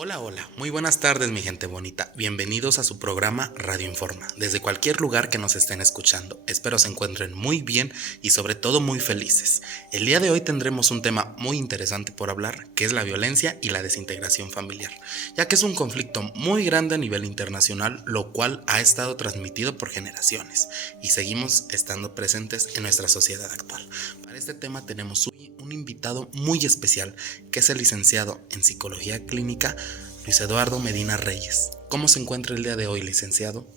Hola, hola, muy buenas tardes mi gente bonita, bienvenidos a su programa Radio Informa, desde cualquier lugar que nos estén escuchando, espero se encuentren muy bien y sobre todo muy felices. El día de hoy tendremos un tema muy interesante por hablar, que es la violencia y la desintegración familiar, ya que es un conflicto muy grande a nivel internacional, lo cual ha estado transmitido por generaciones y seguimos estando presentes en nuestra sociedad actual. Para este tema tenemos un invitado muy especial, que es el licenciado en Psicología Clínica, Luis Eduardo Medina Reyes. ¿Cómo se encuentra el día de hoy, licenciado?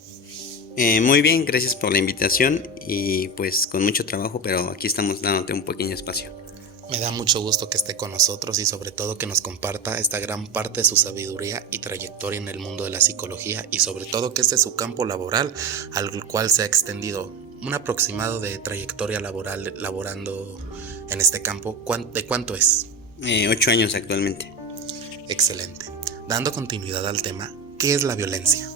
Muy bien, gracias por la invitación y pues con mucho trabajo, pero aquí estamos dándote un pequeño espacio. Me da mucho gusto que esté con nosotros y sobre todo que nos comparta esta gran parte de su sabiduría y trayectoria en el mundo de la psicología y sobre todo que este es su campo laboral al cual se ha extendido un aproximado de trayectoria laboral laborando en este campo. ¿De cuánto es? 8 años actualmente. Excelente. Dando continuidad al tema, ¿qué es la violencia?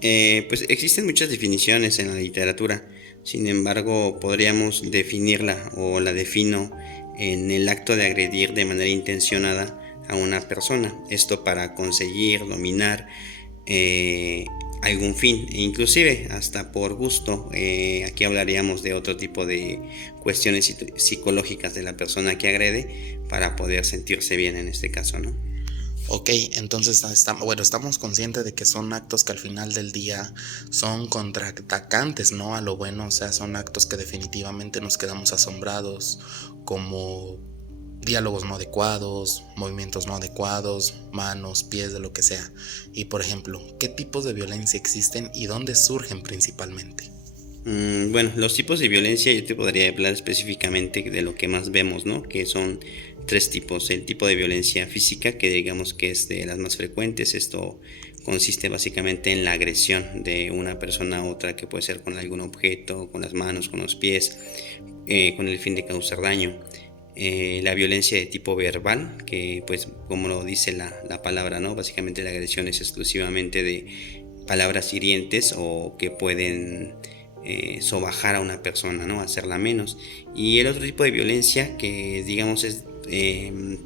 Pues existen muchas definiciones en la literatura, sin embargo podríamos definirla o la defino en el acto de agredir de manera intencionada a una persona, esto para conseguir, dominar eh, algún fin, e inclusive hasta por gusto. Aquí hablaríamos de otro tipo de cuestiones psicológicas de la persona que agrede para poder sentirse bien en este caso, ¿no? Ok, entonces estamos conscientes de que son actos que al final del día son contraatacantes, ¿no? A lo bueno, o sea, son actos que definitivamente nos quedamos asombrados, como diálogos no adecuados, movimientos no adecuados, manos, pies, de lo que sea. Y por ejemplo, ¿qué tipos de violencia existen y dónde surgen principalmente? Bueno, los tipos de violencia yo te podría hablar específicamente de lo que más vemos, ¿no? Que son tres tipos. El tipo de violencia física, que digamos que es de las más frecuentes. Esto consiste básicamente en la agresión de una persona a otra, que puede ser con algún objeto, con las manos, con los pies, con el fin de causar daño. La violencia de tipo verbal, que pues como lo dice la palabra, ¿no? Básicamente la agresión es exclusivamente de palabras hirientes o que pueden sobajar a una persona, ¿no? Hacerla menos. Y el otro tipo de violencia que digamos es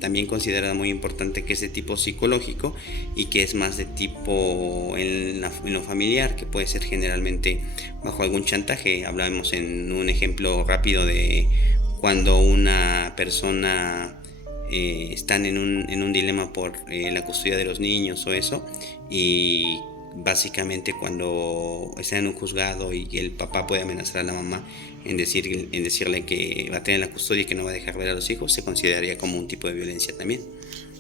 también considerada muy importante, que es de tipo psicológico y que es más de tipo en lo familiar, que puede ser generalmente bajo algún chantaje. Hablamos en un ejemplo rápido de cuando una persona están en un dilema por la custodia de los niños o eso, y básicamente cuando están en un juzgado y el papá puede amenazar a la mamá en decirle que va a tener la custodia y que no va a dejar ver a los hijos, se consideraría como un tipo de violencia también.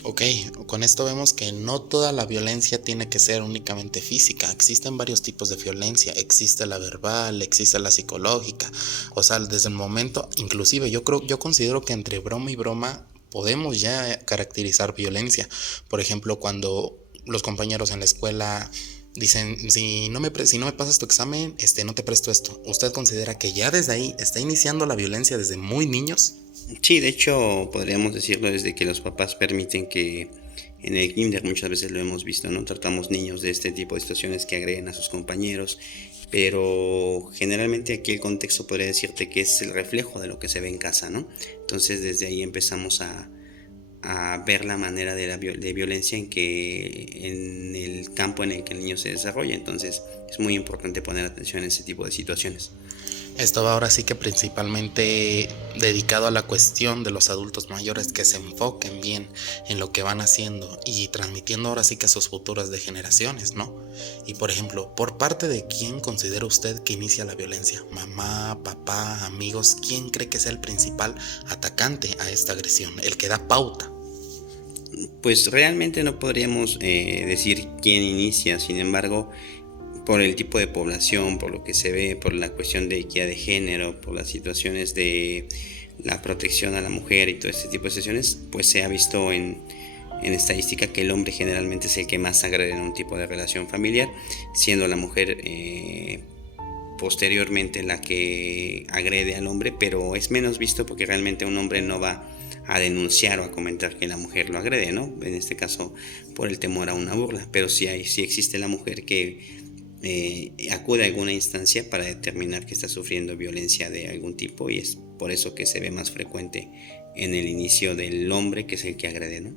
Ok, con esto vemos que no toda la violencia tiene que ser únicamente física, existen varios tipos de violencia, existe la verbal, existe la psicológica, o sea, desde el momento, inclusive yo considero que entre broma y broma podemos ya caracterizar violencia. Por ejemplo, cuando los compañeros en la escuela dicen, si no me pasas tu examen, no te presto esto. ¿Usted considera que ya desde ahí está iniciando la violencia desde muy niños? Sí, de hecho podríamos decirlo desde que los papás permiten que en el kinder, muchas veces lo hemos visto, ¿no? Tratamos niños de este tipo de situaciones que agreden a sus compañeros, pero generalmente aquí el contexto podría decirte que es el reflejo de lo que se ve en casa, ¿no? Entonces desde ahí empezamos a ver la manera de violencia en el campo en el que el niño se desarrolla. Entonces es muy importante poner atención en ese tipo de situaciones. Esto va ahora sí que principalmente dedicado a la cuestión de los adultos mayores, que se enfoquen bien en lo que van haciendo y transmitiendo ahora sí que a sus futuras de generaciones, ¿no? Y por ejemplo, ¿por parte de quién considera usted que inicia la violencia? ¿Mamá, papá, amigos? ¿Quién cree que sea el principal atacante a esta agresión? El que da pauta. Pues realmente no podríamos decir quién inicia, sin embargo, por el tipo de población, por lo que se ve, por la cuestión de equidad de género, por las situaciones de la protección a la mujer y todo este tipo de situaciones, pues se ha visto en estadística que el hombre generalmente es el que más agrede en un tipo de relación familiar, siendo la mujer posteriormente la que agrede al hombre, pero es menos visto porque realmente un hombre no va a denunciar o a comentar que la mujer lo agrede, ¿no? En este caso por el temor a una burla, pero sí existe la mujer que acude a alguna instancia para determinar que está sufriendo violencia de algún tipo, y es por eso que se ve más frecuente en el inicio del hombre, que es el que agrede, ¿no?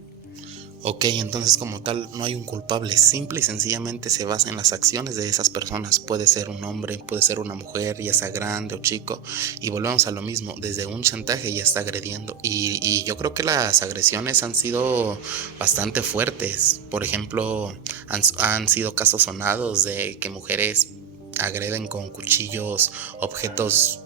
Ok, entonces como tal no hay un culpable, simple y sencillamente se basa en las acciones de esas personas. Puede ser un hombre, puede ser una mujer, ya sea grande o chico, y volvemos a lo mismo, desde un chantaje ya está agrediendo. Y yo creo que las agresiones han sido bastante fuertes. Por ejemplo, han sido casos sonados de que mujeres agreden con cuchillos, objetos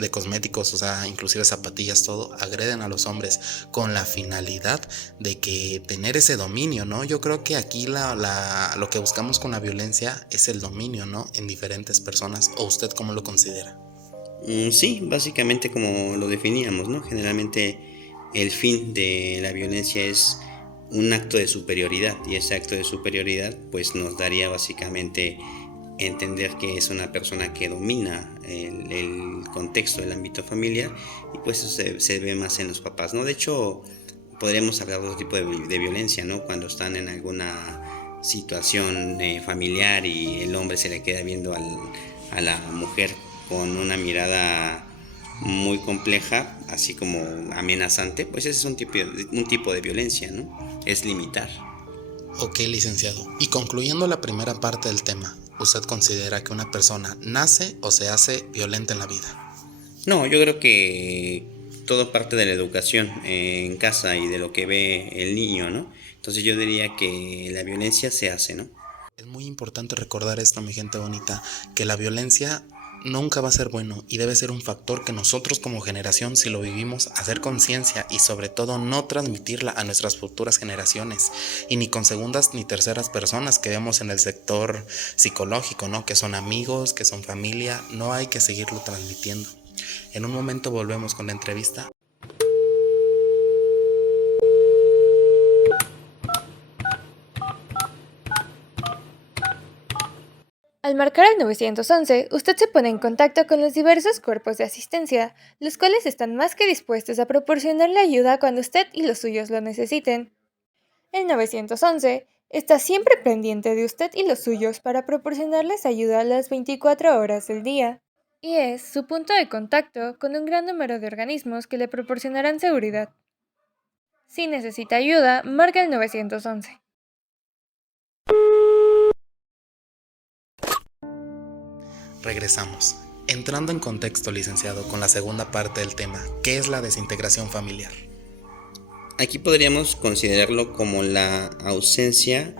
de cosméticos, o sea, inclusive zapatillas, todo, agreden a los hombres con la finalidad de que tener ese dominio, ¿no? Yo creo que aquí lo que buscamos con la violencia es el dominio, ¿no? En diferentes personas, ¿o usted cómo lo considera? Sí, básicamente como lo definíamos, ¿no? Generalmente el fin de la violencia es un acto de superioridad y ese acto de superioridad pues nos daría básicamente entender que es una persona que domina el contexto del ámbito familiar y pues eso se ve más en los papás, ¿no? De hecho, podríamos hablar de otro tipo de violencia, ¿no? Cuando están en alguna situación familiar y el hombre se le queda viendo a la mujer con una mirada muy compleja, así como amenazante, pues ese es un tipo de violencia, ¿no? Es limitar. Ok, licenciado. Y concluyendo la primera parte del tema, ¿usted considera que una persona nace o se hace violenta en la vida? No, yo creo que todo parte de la educación en casa y de lo que ve el niño, ¿no? Entonces yo diría que la violencia se hace, ¿no? Es muy importante recordar esto, mi gente bonita, que la violencia nunca va a ser bueno y debe ser un factor que nosotros como generación, si lo vivimos, hacer conciencia y sobre todo no transmitirla a nuestras futuras generaciones y ni con segundas ni terceras personas que vemos en el sector psicológico, ¿no? Que son amigos, que son familia, no hay que seguirlo transmitiendo. En un momento volvemos con la entrevista. Al marcar el 911, usted se pone en contacto con los diversos cuerpos de asistencia, los cuales están más que dispuestos a proporcionarle ayuda cuando usted y los suyos lo necesiten. El 911 está siempre pendiente de usted y los suyos para proporcionarles ayuda a las 24 horas del día, y es su punto de contacto con un gran número de organismos que le proporcionarán seguridad. Si necesita ayuda, marca el 911. Regresamos. Entrando en contexto, licenciado, con la segunda parte del tema, ¿qué es la desintegración familiar? Aquí podríamos considerarlo como la ausencia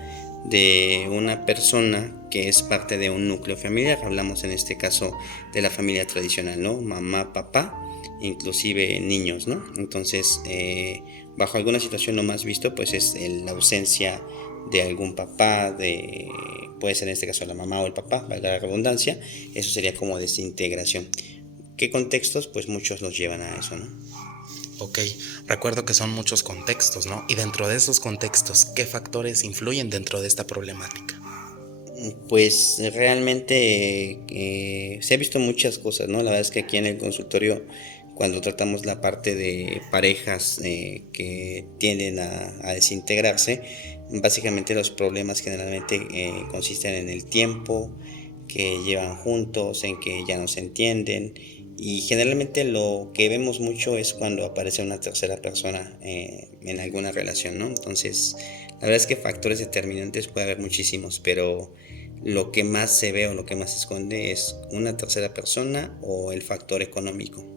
de una persona que es parte de un núcleo familiar. Hablamos en este caso de la familia tradicional, ¿no? Mamá, papá, inclusive niños, ¿no? Entonces, bajo alguna situación lo más visto, pues es la ausencia de algún papá, puede ser en este caso la mamá o el papá, valga la redundancia. Eso sería como desintegración. ¿Qué contextos? Pues muchos los llevan a eso, ¿no? Ok, recuerdo que son muchos contextos, ¿no? Y dentro de esos contextos, ¿qué factores influyen dentro de esta problemática? Pues realmente se ha visto muchas cosas, ¿no? La verdad es que aquí en el consultorio, cuando tratamos la parte de parejas que tienden a desintegrarse, básicamente los problemas generalmente consisten en el tiempo que llevan juntos, en que ya no se entienden y generalmente lo que vemos mucho es cuando aparece una tercera persona en alguna relación, ¿no? Entonces, la verdad es que factores determinantes puede haber muchísimos, pero lo que más se ve o lo que más se esconde es una tercera persona o el factor económico.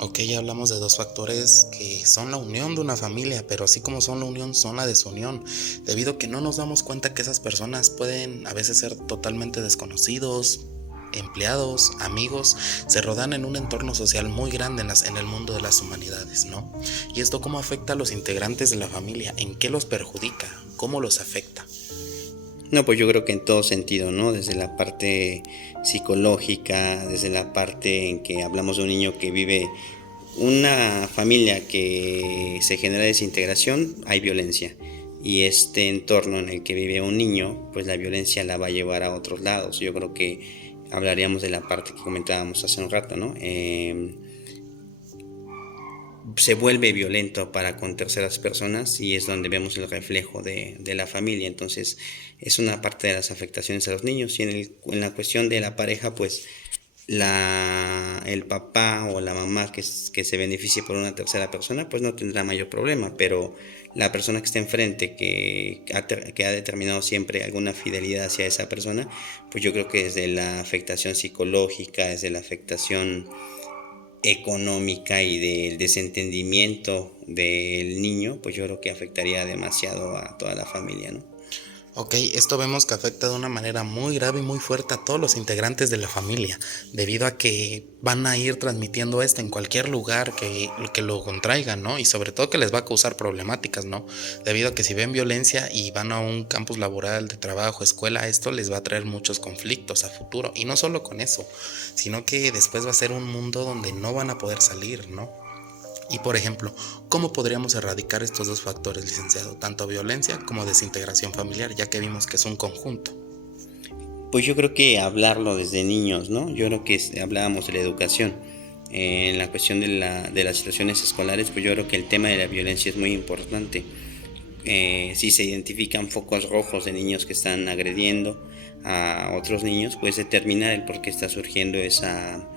Ok, ya hablamos de dos factores que son la unión de una familia, pero así como son la unión, son la desunión, debido a que no nos damos cuenta que esas personas pueden a veces ser totalmente desconocidos, empleados, amigos, se rodean en un entorno social muy grande en el mundo de las humanidades, ¿no? ¿Y esto cómo afecta a los integrantes de la familia? ¿En qué los perjudica? ¿Cómo los afecta? No, pues yo creo que en todo sentido, ¿no? Desde la parte psicológica, desde la parte en que hablamos de un niño que vive una familia que se genera desintegración, hay violencia. Y este entorno en el que vive un niño, pues la violencia la va a llevar a otros lados. Yo creo que hablaríamos de la parte que comentábamos hace un rato, ¿no? Se vuelve violento para con terceras personas y es donde vemos el reflejo de la familia. Entonces es una parte de las afectaciones a los niños y en la cuestión de la pareja pues el papá o la mamá que se beneficie por una tercera persona pues no tendrá mayor problema, pero la persona que está enfrente, que ha determinado siempre alguna fidelidad hacia esa persona, pues yo creo que desde la afectación psicológica, desde la afectación económica y del desentendimiento del niño, pues yo creo que afectaría demasiado a toda la familia, ¿no? Ok, esto vemos que afecta de una manera muy grave y muy fuerte a todos los integrantes de la familia, debido a que van a ir transmitiendo esto en cualquier lugar que lo contraigan, ¿no? Y sobre todo que les va a causar problemáticas, ¿no? Debido a que si ven violencia y van a un campus laboral de trabajo, escuela, esto les va a traer muchos conflictos a futuro. Y no solo con eso, sino que después va a ser un mundo donde no van a poder salir, ¿no? Y por ejemplo, ¿cómo podríamos erradicar estos dos factores, licenciado? Tanto violencia como desintegración familiar, ya que vimos que es un conjunto. Pues yo creo que hablarlo desde niños, ¿no? Yo creo que hablábamos de la educación. En la cuestión de las situaciones escolares, pues yo creo que el tema de la violencia es muy importante. Si se identifican focos rojos de niños que están agrediendo a otros niños, pues determinar el por qué está surgiendo esa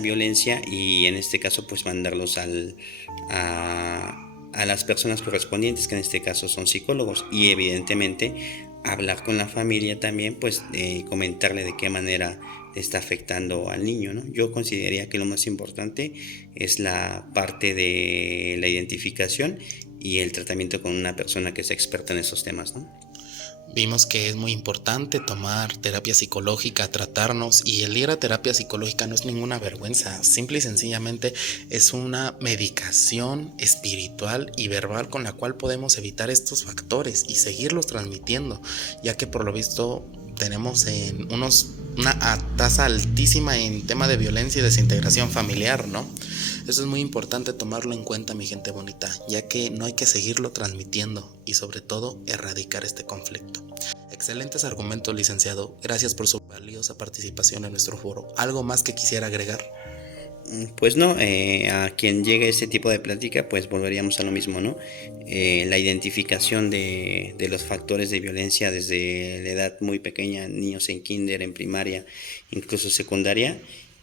violencia, y en este caso pues mandarlos a las personas correspondientes, que en este caso son psicólogos, y evidentemente hablar con la familia también, pues comentarle de qué manera está afectando al niño, ¿no? Yo consideraría que lo más importante es la parte de la identificación y el tratamiento con una persona que sea experta en esos temas, ¿no? Vimos que es muy importante tomar terapia psicológica, tratarnos, y el ir a terapia psicológica no es ninguna vergüenza, simple y sencillamente es una medicación espiritual y verbal con la cual podemos evitar estos factores y seguirlos transmitiendo, ya que por lo visto tenemos una tasa altísima en tema de violencia y desintegración familiar, ¿no? Eso es muy importante tomarlo en cuenta, mi gente bonita, ya que no hay que seguirlo transmitiendo y sobre todo erradicar este conflicto. Excelentes argumentos, licenciado. Gracias por su valiosa participación en nuestro foro. ¿Algo más que quisiera agregar? Pues no, a quien llegue a este tipo de plática, pues volveríamos a lo mismo, ¿no? La identificación de los factores de violencia desde la edad muy pequeña, niños en kinder, en primaria, incluso secundaria,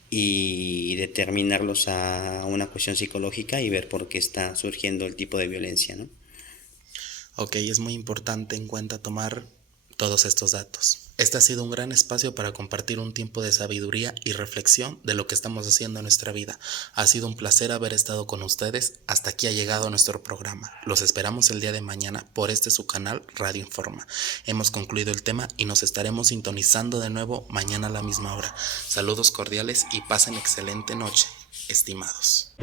y determinarlos a una cuestión psicológica y ver por qué está surgiendo el tipo de violencia, ¿no? Ok, es muy importante en cuenta tomar todos estos datos. Este ha sido un gran espacio para compartir un tiempo de sabiduría y reflexión de lo que estamos haciendo en nuestra vida. Ha sido un placer haber estado con ustedes. Hasta aquí ha llegado nuestro programa. Los esperamos el día de mañana por su canal Radio Informa. Hemos concluido el tema y nos estaremos sintonizando de nuevo mañana a la misma hora. Saludos cordiales y pasen excelente noche, estimados.